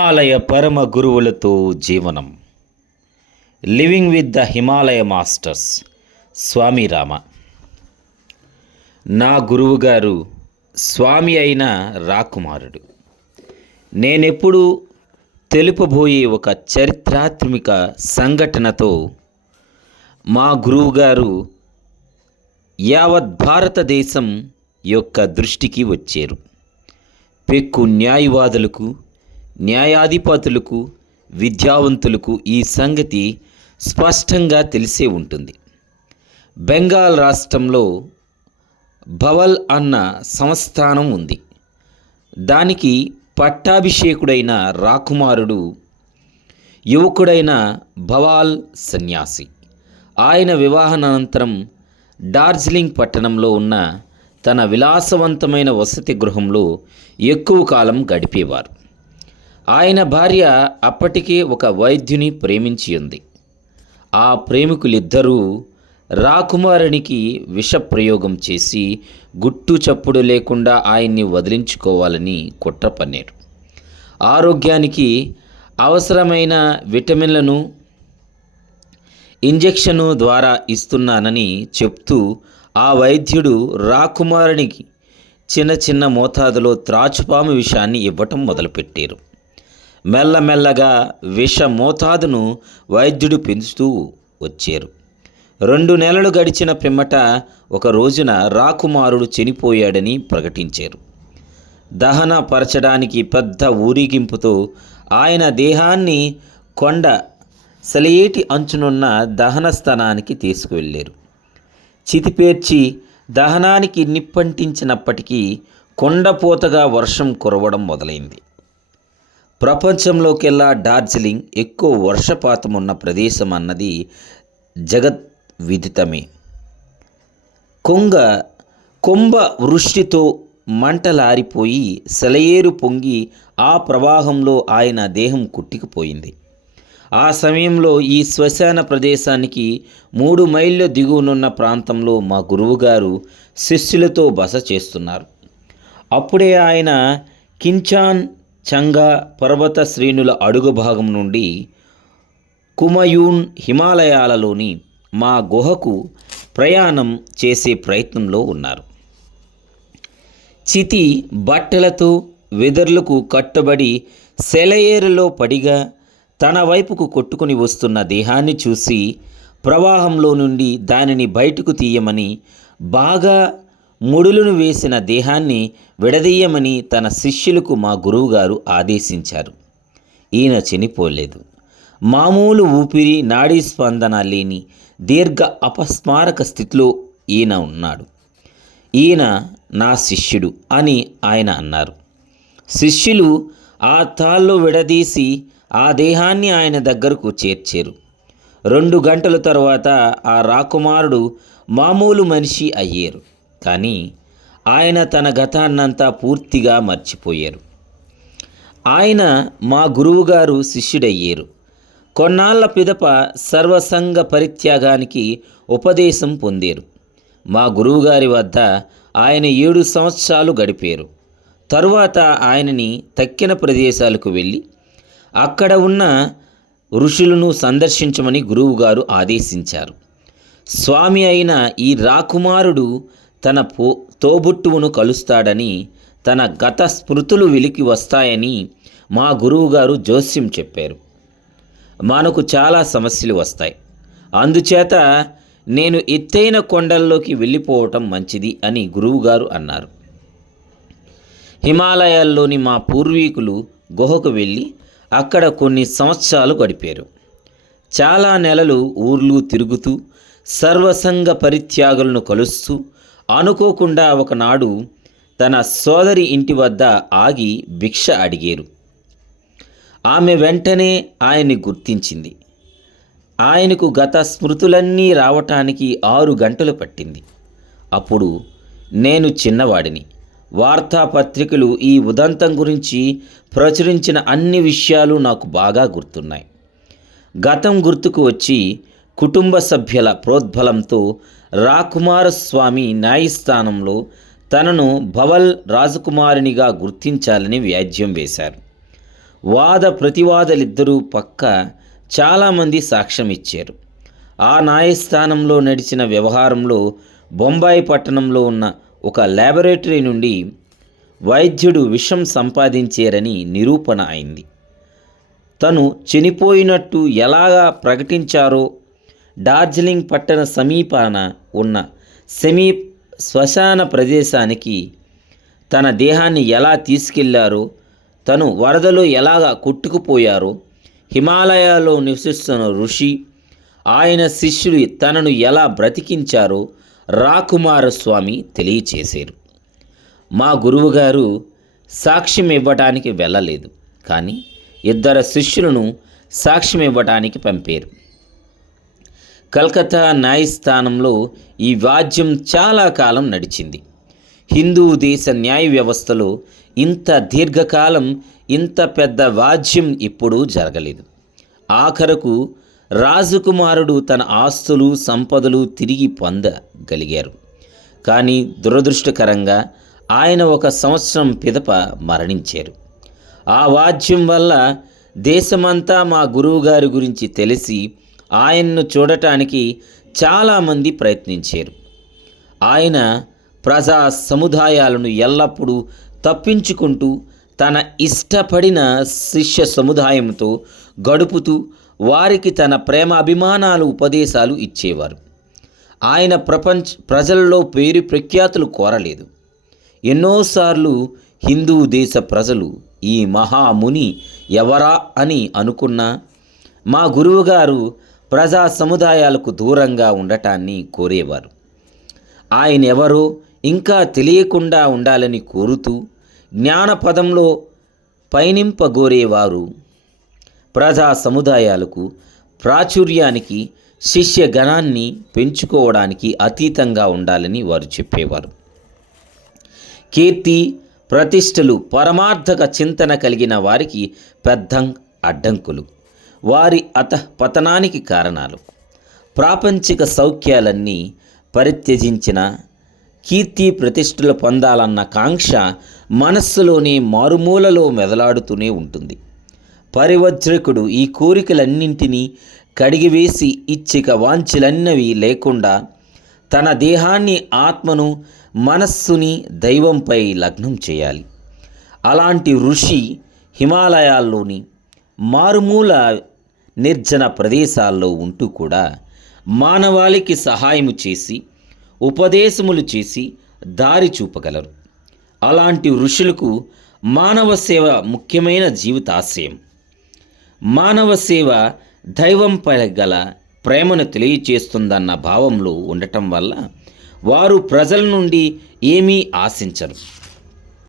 హిమాలయ పరమ గురువులతో జీవనం. Living with the Himalaya masters Swami Rama. నా గురువుగారు స్వామి అయిన రాకుమారుడు. నేనెప్పుడు తెలుపబోయే ఒక చరిత్రాత్మిక సంఘటనతో మా గురువుగారు యావత్ భారతదేశం యొక్క దృష్టికి వచ్చారు. పెక్కు న్యాయవాదులకు న్యాయాధిపతులకు విద్యావంతులకు ఈ సంగతి స్పష్టంగా తెలిసే ఉంటుంది. బెంగాల్ రాష్ట్రంలో భవల్ అన్న సంస్థానం ఉంది. దానికి పట్టాభిషేకుడైన రాకుమారుడు యువకుడైన భవాల్ సన్యాసి. ఆయన వివాహానంతరం డార్జిలింగ్ పట్టణంలో ఉన్న తన విలాసవంతమైన వసతి గృహంలో ఎక్కువ కాలం గడిపేవారు. ఆయన భార్య అప్పటికే ఒక వైద్యుని ప్రేమించి ఉంది. ఆ ప్రేమికులిద్దరూ రాకుమారునికి విషప్రయోగం చేసి గుట్టు చప్పుడు లేకుండా ఆయన్ని వదిలించుకోవాలని కుట్ర పన్నారు ఆరోగ్యానికి అవసరమైన విటమిన్లను ఇంజెక్షను ద్వారా ఇస్తున్నానని చెప్తూ ఆ వైద్యుడు రాకుమారునికి చిన్న చిన్న మోతాదులో త్రాచుపాము విషాన్ని ఇవ్వటం మొదలుపెట్టారు. మెల్లమెల్లగా విష మోతాదును వైద్యుడు పెంచుతూ వచ్చారు. రెండు నెలలు గడిచిన పిమ్మట ఒక రోజున రాకుమారుడు చనిపోయాడని ప్రకటించారు. దహన పరచడానికి పెద్ద ఊరేగింపుతో ఆయన దేహాన్ని కొండ సలియేటి అంచునున్న దహన స్థానానికి తీసుకువెళ్ళారు. చితిపేర్చి దహనానికి నిప్పంటించినప్పటికీ కొండపోతగా వర్షం కురవడం మొదలైంది. ప్రపంచంలోకెల్లా డార్జిలింగ్ ఎక్కువ వర్షపాతం ఉన్న ప్రదేశం అన్నది జగత్ విదితమే కొంగ కొంబ వృష్టితో మంటలారిపోయి సెలయేరు పొంగి ఆ ప్రవాహంలో ఆయన దేహం కుట్టికిపోయింది. ఆ సమయంలో ఈ శ్మశాన ప్రదేశానికి మూడు మైళ్ళ దిగువనున్న ప్రాంతంలో మా గురువుగారు శిష్యులతో బస చేస్తున్నారు. అప్పుడే ఆయన కించాన్ చంగా పర్వత శ్రేణుల అడుగు భాగం నుండి కుమయూన్ హిమాలయాలలోని మా గుహకు ప్రయాణం చేసే ప్రయత్నంలో ఉన్నారు. చితి బట్టలతో వెదర్లకు కట్టుబడి సెలయేరులో పడిగా తన వైపుకు కొట్టుకుని వస్తున్న దేహాన్ని చూసి ప్రవాహంలో నుండి దానిని బయటకు తీయమని బాగా ముడులను వేసిన దేహాన్ని విడదీయమని తన శిష్యులకు మా గురువుగారు ఆదేశించారు. ఈయన చనిపోలేదు. మామూలు ఊపిరి నాడీ స్పందన లేని దీర్ఘ అపస్మారక స్థితిలో ఈయన ఉన్నాడు. ఈయన నా శిష్యుడు అని ఆయన అన్నారు. శిష్యులు ఆ తాళ్ళు విడదీసి ఆ దేహాన్ని ఆయన దగ్గరకు చేర్చారు. రెండు గంటల తర్వాత ఆ రాకుమారుడు మామూలు మనిషి అయ్యారు. కానీ ఆయన తన గతాన్నంతా పూర్తిగా మర్చిపోయారు. ఆయన మా గురువుగారు శిష్యుడయ్యారు. కొన్నాళ్ళ పిదప సర్వసంగ పరిత్యాగానికి ఉపదేశం పొందారు. మా గురువుగారి వద్ద ఆయన ఏడు సంవత్సరాలు గడిపారు. తరువాత ఆయనని తక్కిన ప్రదేశాలకు వెళ్ళి అక్కడ ఉన్న ఋషులను సందర్శించమని గురువుగారు ఆదేశించారు. స్వామి అయిన ఈ రాకుమారుడు తన పో తోబుట్టువును కలుస్తాడని తన గత స్మృతులు వెలికి వస్తాయని మా గురువుగారు జోస్యం చెప్పారు. మనకు చాలా సమస్యలు వస్తాయి. అందుచేత నేను ఎత్తైన కొండల్లోకి వెళ్ళిపోవటం మంచిది అని గురువుగారు అన్నారు. హిమాలయాల్లోని మా పూర్వీకులు గుహకు వెళ్ళి అక్కడ కొన్ని సంవత్సరాలు గడిపారు. చాలా నెలలు ఊర్లు తిరుగుతూ సర్వసంగ పరిత్యాగులను కలుస్తూ అనుకోకుండా ఒకనాడు తన సోదరి ఇంటి వద్ద ఆగి భిక్ష అడిగారు. ఆమె వెంటనే ఆయన్ని గుర్తించింది. ఆయనకు గత స్మృతులన్నీ రావటానికి ఆరు గంటలు పట్టింది. అప్పుడు నేను చిన్నవాడిని. వార్తాపత్రికలు ఈ ఉదంతం గురించి ప్రచురించిన అన్ని విషయాలు నాకు బాగా గుర్తున్నాయి. గతం గుర్తుకు వచ్చి కుటుంబ సభ్యుల ప్రోద్బలంతో రాకుమారస్వామి న్యాయస్థానంలో తనను భవల్ రాజకుమారునిగా గుర్తించాలని వ్యాజ్యం వేశారు. వాద ప్రతివాదలిద్దరూ పక్క చాలామంది సాక్ష్యం ఇచ్చారు. ఆ న్యాయస్థానంలో నడిచిన వ్యవహారంలో బొంబాయి పట్టణంలో ఉన్న ఒక ల్యాబొరేటరీ నుండి వైద్యుడు విషం సంపాదించారని నిరూపణ అయింది. తను చనిపోయినట్టు ఎలాగా ప్రకటించారో డార్జిలింగ్ పట్టణ సమీపాన ఉన్న సెమీ శ్మశాన ప్రదేశానికి తన దేహాన్ని ఎలా తీసుకెళ్ళారో తను వరదలో ఎలాగా కొట్టుకుపోయారో హిమాలయాల్లో నివసిస్తున్న ఋషి ఆయన శిష్యులు తనను ఎలా బ్రతికించారో రాకుమార స్వామి తెలియచేశారు. మా గురువుగారు సాక్ష్యం ఇవ్వటానికి వెళ్ళలేదు కానీ ఇద్దరు శిష్యులను సాక్ష్యం ఇవ్వటానికి పంపారు. కలకత్తా న్యాయస్థానంలో ఈ వాద్యం చాలా కాలం నడిచింది. హిందూ దేశ న్యాయ వ్యవస్థలో ఇంత దీర్ఘకాలం ఇంత పెద్ద వాద్యం ఇప్పుడు జరగలేదు. ఆఖరకు రాజకుమారుడు తన ఆస్తులు సంపదలు తిరిగి పొందగలిగారు. కానీ దురదృష్టకరంగా ఆయన ఒక సంవత్సరం పిదప మరణించారు. ఆ వాద్యం వల్ల దేశమంతా మా గురువుగారి గురించి తెలిసి ఆయన్ను చూడటానికి చాలామంది ప్రయత్నించారు. ఆయన ప్రజా సముదాయాలను ఎల్లప్పుడూ తప్పించుకుంటూ తన ఇష్టపడిన శిష్య సముదాయంతో గడుపుతూ వారికి తన ప్రేమ అభిమానాలు ఉపదేశాలు ఇచ్చేవారు. ఆయన ప్రపంచ ప్రజల్లో పేరు ప్రఖ్యాతులు కోరలేదు. ఎన్నోసార్లు హిందూ దేశ ప్రజలు ఈ మహాముని ఎవరా అని అనుకున్నా మా గురువుగారు ప్రజా సముదాయాలకు దూరంగా ఉండటాన్ని కోరేవారు. ఆయన ఎవరో ఇంకా తెలియకుండా ఉండాలని కోరుతూ జ్ఞానపదంలో పయనింపగోరేవారు ప్రజా సముదాయాలకు ప్రాచుర్యానికి శిష్య గణాన్ని పెంచుకోవడానికి అతీతంగా ఉండాలని వారు చెప్పేవారు. కీర్తి ప్రతిష్టలు పరమార్థక చింతన కలిగిన వారికి పెద్ద అడ్డంకులు. వారి అత పతనానికి కారణాలు. ప్రాపంచిక సౌఖ్యాలన్నీ పరిత్యజించిన కీర్తి ప్రతిష్టలు పొందాలన్న కాంక్ష మనస్సులోని మారుమూలలో మెదలాడుతూనే ఉంటుంది. పరివజ్రకుడు ఈ కోరికలన్నింటినీ కడిగివేసి ఇచ్చిక వాంఛలన్నవి లేకుండా తన దేహాన్ని ఆత్మను మనస్సుని దైవంపై లగ్నం చేయాలి. అలాంటి ఋషి హిమాలయాల్లోని మారుమూల నిర్జన ప్రదేశాల్లో ఉంటూ కూడా మానవాళికి సహాయము చేసి ఉపదేశములు చేసి దారి చూపగలరు. అలాంటి ఋషులకు మానవ సేవ ముఖ్యమైన జీవితాశయం మానవ సేవ దైవంపై గల ప్రేమను తెలియచేస్తుందన్న భావంలో ఉండటం వల్ల వారు ప్రజల నుండి ఏమీ ఆశించరు.